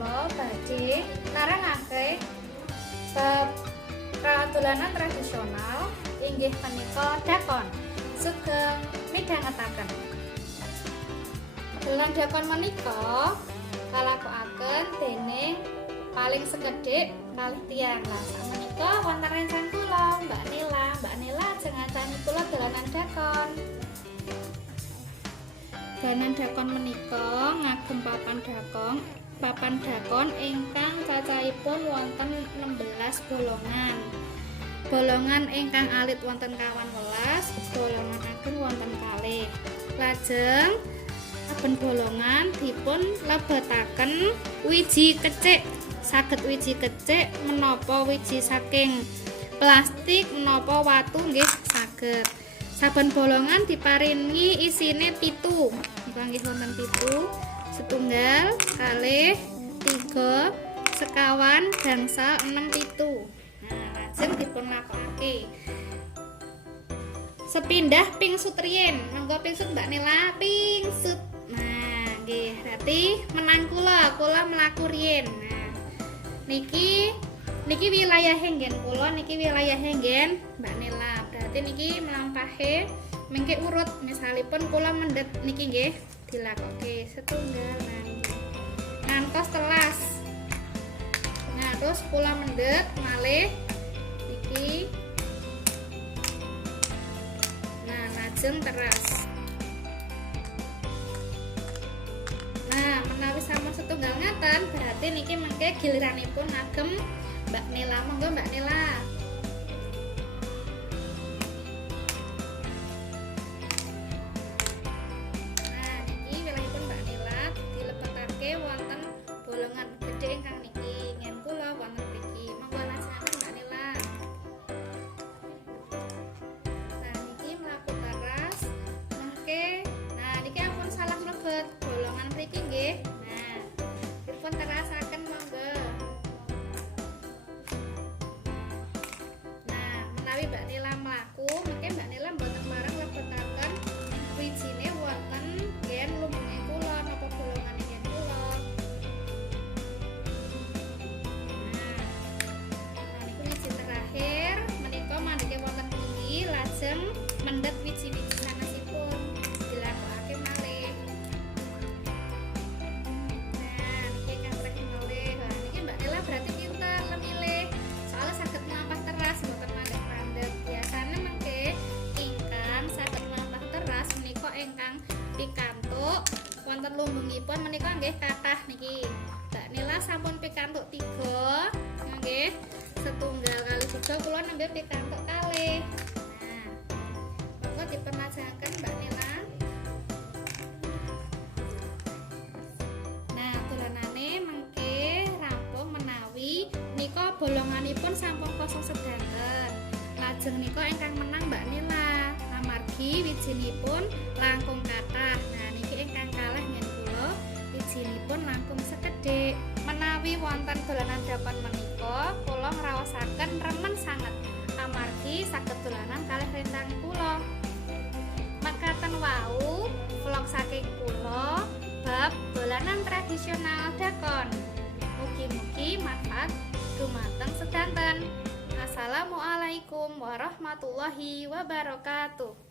kula badhe narangake bab dolanan tradisional inggih punika dakon. Sugeng midhangetaken. Dolanan dakon menika kalakokaken dening paling sekedhik kalih tiyang. Lah sakmenika wonten rencang kula, Mbak Nila. Mbak Nila ajeng ngajeni kula dolanan dakon. Dolanan dakon menika ngagem papan dakon ingkang cacahipun wonten 16 bolongan. Bolongan ingkang alit wonten 11, bolongan ageng wonten kalih. Lajeng saben bolongan dipun lebetaken wiji kecik. Saged wiji kecik menapa wiji saking plastik menapa watu nggih saged. Saben bolongan diparingi isine 7. Nika nggih wonten 7. Setunggal, kalih, 3, sekawan, gangsal, 6, 7. Nah, lajeng dipun lakokake. Sepindah pingsut riyin. Monggo pingsut Mbak Nila, pingsut. Nah, nggih, berarti menang kula mlaku riyin. Nah, niki wilayahe nggen kula, niki wilayahe nggen Mbak Nila. Berarti niki mlampahe mengke urut misalipun kula mendhet niki nggih dilakoke setunggal ngantos telas. Nah, terus kula mendhet malih iki. Nah, lajeng teras. Nah, menawi sampun setunggal ngaten berarti niki mengke giliranipun ngagem Mbak Nila. Monggo Mbak Nila. Wonten bolongan gedhe ingkang niki ngen kula wonten mriki. Monggo lajengaken Mbak Nila. Nah, niki mlaku teras mengke. Nah, niki ampun salah mlebet bolongan mriki nggih. Nah, dipun terasaken monggo. Nah, menawi Mbak Nila mlaku, mengke Mbak Nila mboten marang lebetaken wijine wonten ngen lumbunge kula napa bolongan mendhet wiji-wiji sanesipun dilakokake malih. Nah, niki katrek malih. Lah niki Mbak Nila berarti pinter lemilih. Soalnya saged mlampah teras mboten mandhet-mandhet. Biasane mengke ingkang saged mlampah teras menika ingkang pikantuk wonten lumbungipun menika nggih kathah niki. Mbak Nila sampun pikantuk 3 nggih. Setunggal kali 3 kula nembe pikantuk kalih. Diperlajengaken Mbak Nila. Nah, dolanane mengke rampung menawi nika bolonganipun sampun kosong sedanten. Lajeng nika ingkang menang Mbak Nila amargi wijinipun langkung kathah. Nah, niki ingkang kalah ngen kula wijinipun langkung sekedhik. Menawi wonten dolanan dakon menika kula ngraosaken remen sanget amargi saged dolanan kalih rentang kula. Makaten wau vlog saking kula bab dolanan tradisional dakon. Mugi-mugi manfaat dumateng sedanten. Assalamualaikum warahmatullahi wabarakatuh.